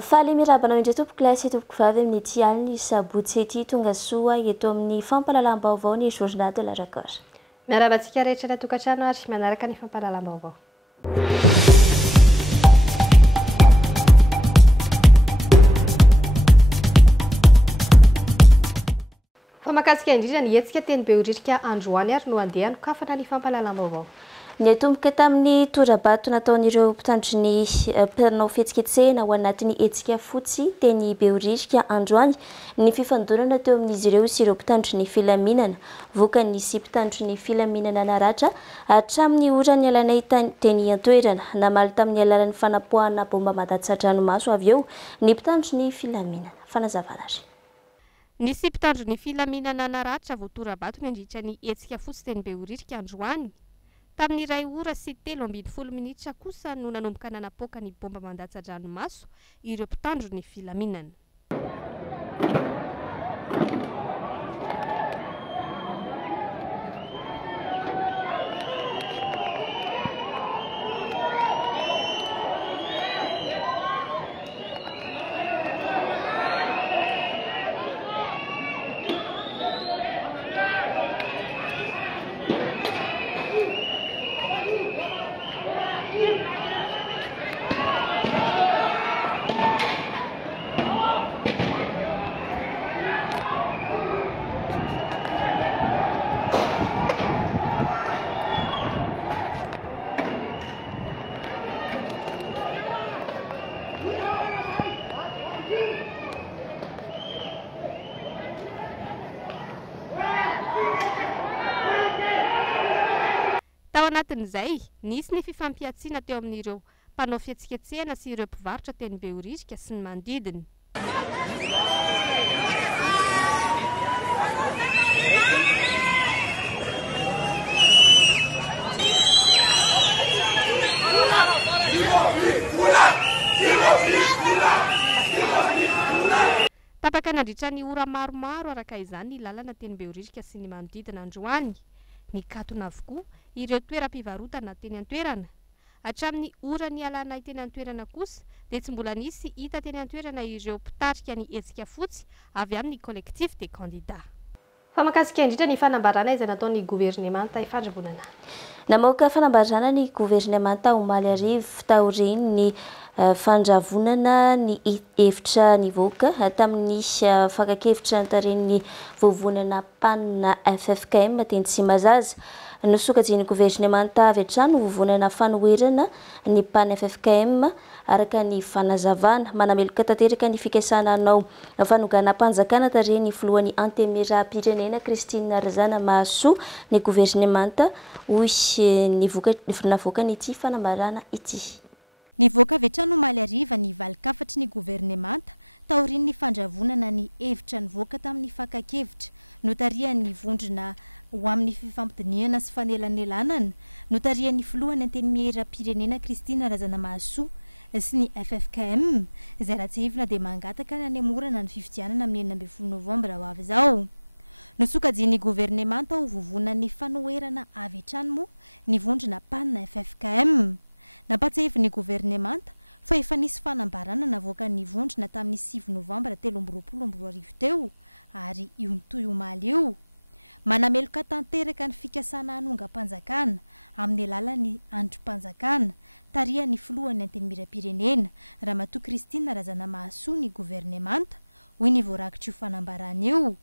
Faly mirabana indray tompoko lasy tompoko vavy amin'ny ety alina sabotsy ety tonga soa eto amin'ny fampahalalam-baovao ny journal de la record. Miarabantsika rehetra ilay tokantrano ary manaraka ny fampahalalam-baovao. Famakasika indrindra ny hetsika teny Behoririka androany ary no andeha nokafana ny fampahalalam-baovao. Ny tomboka tamin'ny torabato nataon'ireo mpitandro ny mpanao fihetsiketsehana ao anatin'ny hetsika fotsy teny Behoririka androany ny fifandonana teo amin'izy ireo sy ireo mpitandro ny filaminana voka nisy mpitandro ny filaminana naratra hatramin'ny orany alanay teny antoerana namaly tamin'ny alalan'ny fanapoahana bomba madatsar-dranomaso avy eo ny mpitandro ny filaminana. Fanazavana ry. Nisy mpitandro ny filaminana naratra vao torabato nandritra ny hetsika fotsy teny Behoririka androany. Tamin'ny 2 ora sy 13 minitra kosa no nanomboka nanapoaka ny bomba mandatsa-dranomaso ireo mpitandro ny filaminana. Tao anatin'izay, nisy ny fifampiatsiana teo amin'ireo mpanao fihetsiketsehana sy ireo mpivarotra teny Behoririka sy ny manodidina. Tapaka nandritra ny ora maromaro araka izany ny lalana teny Behoririka sy ny manodidina androany. Nikatona avokoa ireo toeram-pivarotana teny antoerana. Hatramin'ny ora ny alana teny antoerana kosa dia tsy mbola nisy hita teny antoerana ireo mpitarika ny hetsika fotsy avy amin'ny collectif des candidats. Famakasika indrindra ny fanambarana izay nataon'ny gouvernemanta ifandravonana. Namoaka fanambarana ny gouvernemanta omaly arivo taoriny ny fandravonana ny hevitra nivoaka tamin'ny fakakevitra nitaren'ny vovonana panina FFKM teny Tsimbazaza. Nosokajin'ny gouvernemanta avy hatrany vovonana fanoherana ny panina FFKM araka ny fanazavana manameloka tanteraka ny fikasana anao fanonganam-panjakana taren'ny filohan'ny antemera-pirenena Christine Razana Mahasoa ny gouvernemanta hoy navoaka n'ity fanambarana ity. Nivoaka avy hatrany omaly ariva ny valikafatra ny gouvernemanta taorian'ny fandravonana ny hevitra nivoaka tamin'ny fakakevitra notarian'ny vondrona ho amin'ny fifampidiniana sy fanelanelanana notarian'ny filohan'ny antenimera-pirenena Christine Razana Mahasoa sy ny FFKM izay ratsehivina dia mangataka ny anemorana ny fifidianana amin'ny 9 novambra ho avy izao. Nosokajin'ny gouvernemanta ho vovonan'ny fanoherana avy hatrany moa ny vondrona panina FFKM. Nampatsahivy gouvernemanta fa efa nisy fanambarana navoaka ny vondrona tamin'ny 7 novambra 2022 teo ary io nitoy omaly io. Manameloka tanteraka ny fikasana hanonga-panjakana amin'ny alalan'ny androm-panjakana tarian'ny filohan'ny antenimera-pirenena Ramatoa Christine Razana Mahasoa ny gouvernemanta hoy ny voarakitra io fanambarana io.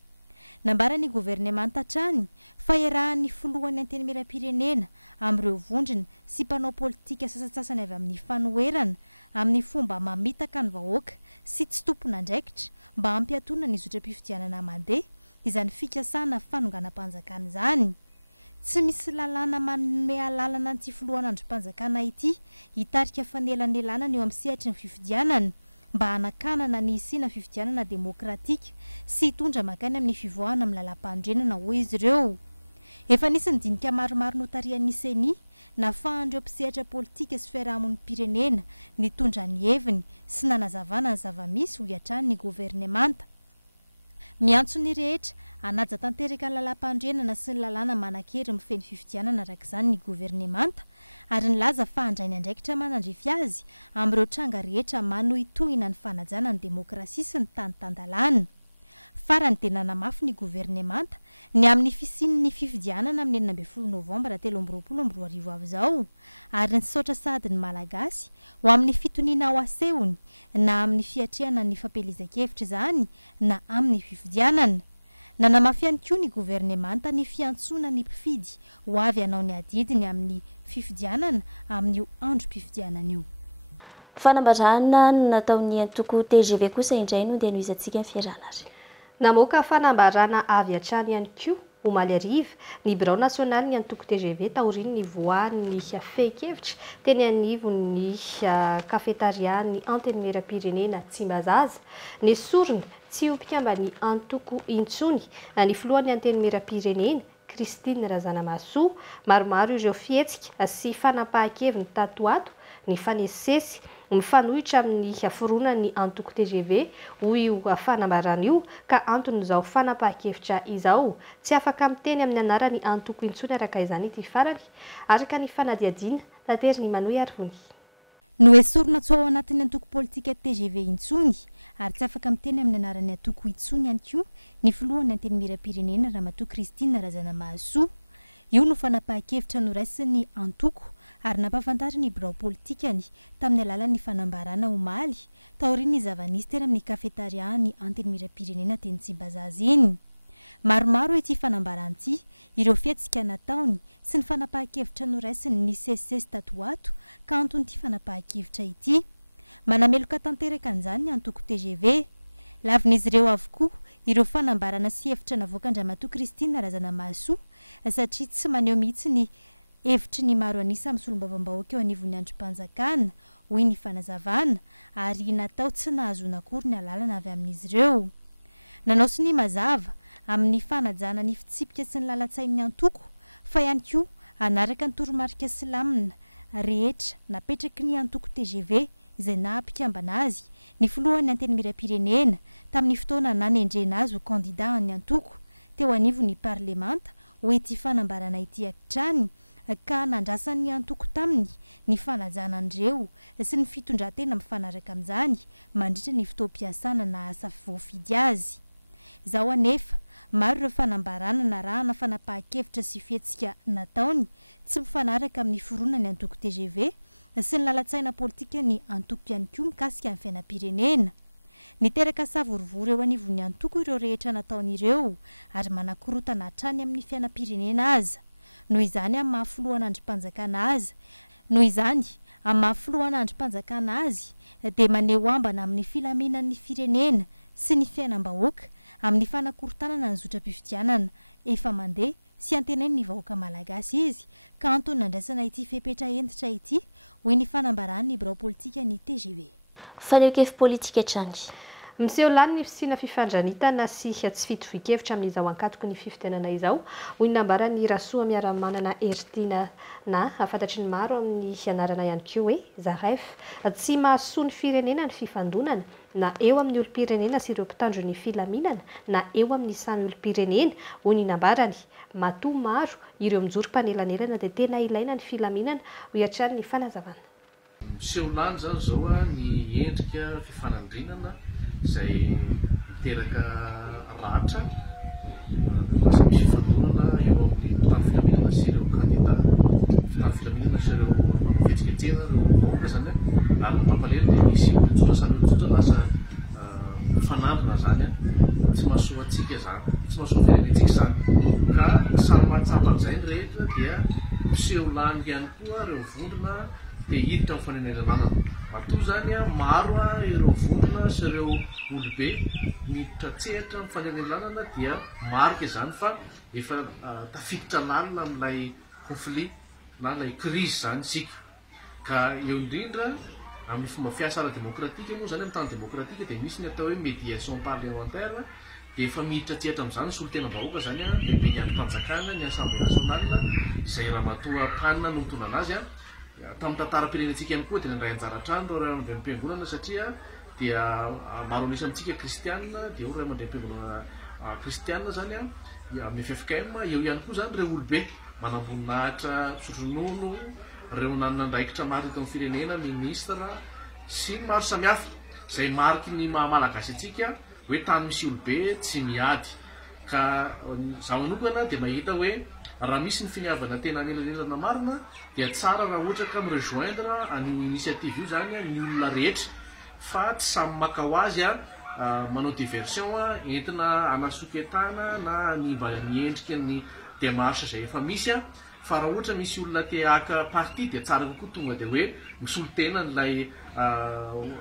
Nambarany gouvernemanta hatrany fa iarahan'ny filohan'ny antenimera-pirenena amin'ireo vondrona sy mpanao politika sasatsasany avy amin'ny fanoherana amin'ny fomba mamitaka ny vahoaka sy tsy tompona andraikitra mba hampiatona ny zotram-pifidianana mandeha izany fikasana fanonganam-panjakana izany. Tsy misy lalàna manome lalana an'ity filohan'ny androm-panjakana ity hitarika fanelanelana eo amin'ny sehatry ny fifidianana mba hanakanana ny isina fifidianana demokratika sy hitondra makany amin'ny fivoahana amin'ny lalam-pandrenana hoy izy ireo. Efa nisy nidinika maromaro notarian'ny CENI nafahandreo mpisehatra politika sy fiarahamon'ny pirenena nitondra ny heviny sy nanazavana ny zava-misy ho hiatran'ny gouvernemanta. miantso ny rehetra anaja tanteraka ny lalam-pandrenana sy ny lalàna manan-kery mifeny fifidianana araka izany ny governemanta ary nilaza fa handrainy andraikitra manandrify azy amin'ireo tranga rehetra manohitohina ny fanajana ny demokrasia sy ny tany-tandalàna. Farany dia nanamafy ny governemanta ny amin'ny fisiany ny fifidianana amin'ny 11 novambra 2024 avy izao ary nisaotra sady ny malagasy ho amin'ny fitoniana ao asehony na amin'ny fiatrehana ny fampelezan-kevitra izany na amin'ny fifidianana. Nanamafy ihany koa ny governemanta ny fiantsoana ny mpifidy ho avy hanao ny adidiny amin'ny fifidianana amin'io androm-pifidianana io. Fanambarana nataon'ny antoko TGV kosa indray no dia nohizantsika ny fiarana ary. Namoaka fanambarana avy hatrany ihany koa omaly ariva ny birao nasionaly ny antoko TGV taoriny ny voan'ny fehi-kevitra teny anivon'ny kafetaria ny antenimera-pirenena Tsimbazaza ny sorona tsy ompika ny antoko intsony ny filohan'ny antenimera-pirenena Christine Razanamasoa maromaro ireo fihetsika sy fanapahan-keviny tatoato ny fanesesy mifanohitra amin'ny fironan'ny antoko TGV ho io fanambarana io ka anton'izao fanapahan-kevitra izao tsy afaka miteny amin'ny anarany antoko intsony araka izany ity farany araka ny fanadiadiana tateriny Manohy Arvony. No esorina tsy ao anatin'ny antoko politika TGV intsony ary tsy afaka miteny amin'ny anaran'ny antoko intsony ihany koa ny filohan'ny antenimera-pirenena Ramatoa Christine Razanamasoa. Io no fanapahan-kevitra noraisin'ny antoko ary nampafantary ny birao politikany tamin'ny alalan'ny fanambarana omaly taoriny zavanisy teny amin'ny kafetaria ny antenimera-pirenena teny Tsimbazaza iny. Maromaro ity fanambaranty ireo fihetsika nataony sy ny fanapahan-kevitra noraisiny ny sesesy tatoato ka anton'ity fanapahan-kevitra ity. Manameloka tanteraka an'izany ny antoko TGV. Lavin'izy ireo avokoa ireo fanambarana sy hevitra navoakan-Ramatoa Christine Razanamasoa satria tsy maneho mihitsy ny hevitry ny maro anisa amin'ny solombavam-bahoaka eo anivon'ny androm-panjakana hoy ny fanazavana ary natao tsy nahazoana akory ny alalana avy amin'izy ireo. Nanao sy ny mazava amin'ny fanajana ny fitsipika sy ny lalatsain'ny antoko fa ihany koa anaraka ny toromarika silamina rehetra napetraky ny antoko TGV izay nampikambana azy ny filohan'ny antenimera-pirenena tamin'ny fotoana nanendrena azy ho kandida ny antoko teo anivon'ny parlemanta ho ity fanambarana ity hatrany ka nandrasan'ny antoko taminy ny fanajanandreo sy ny fitondran-tena mifanaraka amin'izany mandritra ny fotoam-piasana na asa voafidy azy. Izao anefa maro ireo fanambarana na rahana fanapahan-kevitra sy fihetsika nataony tsy mifanaraka amin'ny fironan'ny antoko TGV sy ny lalatsaina politika ny antoko ihany koa mikasika amin'ny fiainam-pirenena. Niteraka savorivory eo anivon'ny antoko ireo rehetra nataon'ireo ary manakorotana hatrany amin'ny fiainam-pirenena aza. Noho izany amin'ny mahafilohana androm-panjakana azy. Noho izany amin'ny mahafilohana androm-panjakana azy dia maneho ambana amin'ny filaminan'ny firenena sy ny fiainam-bahoaka amin'ny fanakorotanana ny zotra-pifidianana efa mandeha sy antenainy ny vahoaka malagasy izy ka antony nandraisana ity fepetra entitra ity hoy ny fanambarany birao politika ny TGV. Fanekefy politika hatrany. Miseho lany ny fisiana fifandranitana sy tsy fitovi-kevitra amin'izao ankatoko ny fifidianana izao hoy ny nambarany Rasoa miara-manana Ertina na afantatry ny maro amin'ny fianarana ihany koa hoe Zaref tsy mahasoa ny firenena ny fifandonana na eo amin'ny olo-pirenena sy ireo mpitandro ny filaminana na eo amin'ny samy olo-pirenena hoy ny nambarany matoa maro ireo mijoro mpanelanelana dia tena ilaina ny filaminana ho hatrany ny fanazavana. Miseho lany zany zao ny endrika fifanandrinana izay miteraka ratra lasa misy fifandonana eo amin'ny mpitandro filaminana sy ireo kandida mpitandro filaminana sy ireo mampivetsiketsena ireo vahoaka zany ary mampalahelo dia misy olotsotra samy olotsotra lasa fanandrina zany tsy mahasoa atsika zany tsy mahasoa firenentsika zany ka samy mahatsapa an'izay ny rehetra dia miseho lany ihany koa ireo vondrona dia hiditra amin'ny fanenelanana. Matoa zany maro ireo vondrona sy ireo olobe miditra tsehatra amin'ny fanenelanana dia marika izany fa efa tafiditra lalina amin'ilay conflit na ilay crise zany sika ka eo indrindra amin'ny fomba fiasa ara-demokratika moa zany amin'ny tany demokratika dia misy ny atao hoe médiation parlementaire dia efa miditra tsehatra amin'izany sy olo-tena-bahoaka zany lehibe ny androm-panjakana ny assemblée nationale izay Ramatoa Panina no mitondra anazy tamin'ny tantaram-pirenentsika ihany koa dia nandray anjara hatrany ireo ray aman-dreny mpiangonana satria dia maro anisa amintsika kristianina dia eo ray aman-dreny mpiangonana kristianina zany amy FFKM eo ihany koa zany reo olobe manamboninahitra sotronono reo nanandraikitra maro eto amin'ny firenena ministra sy ny maro samihafa zay mariky ny malagasy atsika hoe tany misy olobe tsy miady ka zaho manokana dia mahita hoe raha misy ny finiavana tena elaelana marina dia tsara raha ohatra ka mirejoindre any initiative io zany ny olona rehetra fa tsy samy maka ho azy manao diversion entina anasoketana na ny mba niendrika ny démarche zay efa misy fa raha ohatra misy olona te haka parti dia tsara kokoa tonga dia hoe misolo tena nylay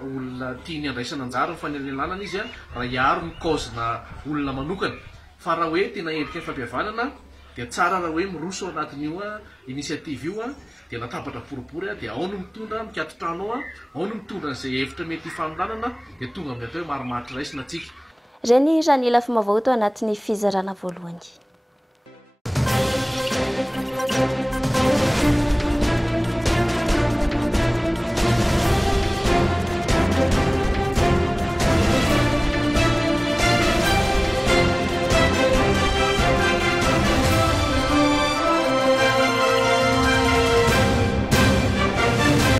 olona tiany andraisana anjara mifanelanana izy raha hiaro ny cause na olona manokana fa raha hoe tena endrika ny fampihavanana dia tsara raha hoe miroso ao anatin'io initiative io dia natabatra boribory dia ao no mitondra mikatotrano ao no mitondra n'izay hevitra mety hifanolonana dia tonga amin'ny atao hoe marimaritra raisina atsika. Ireny raha ny ela fomba vahoto anatin'ny fizarana voalohany.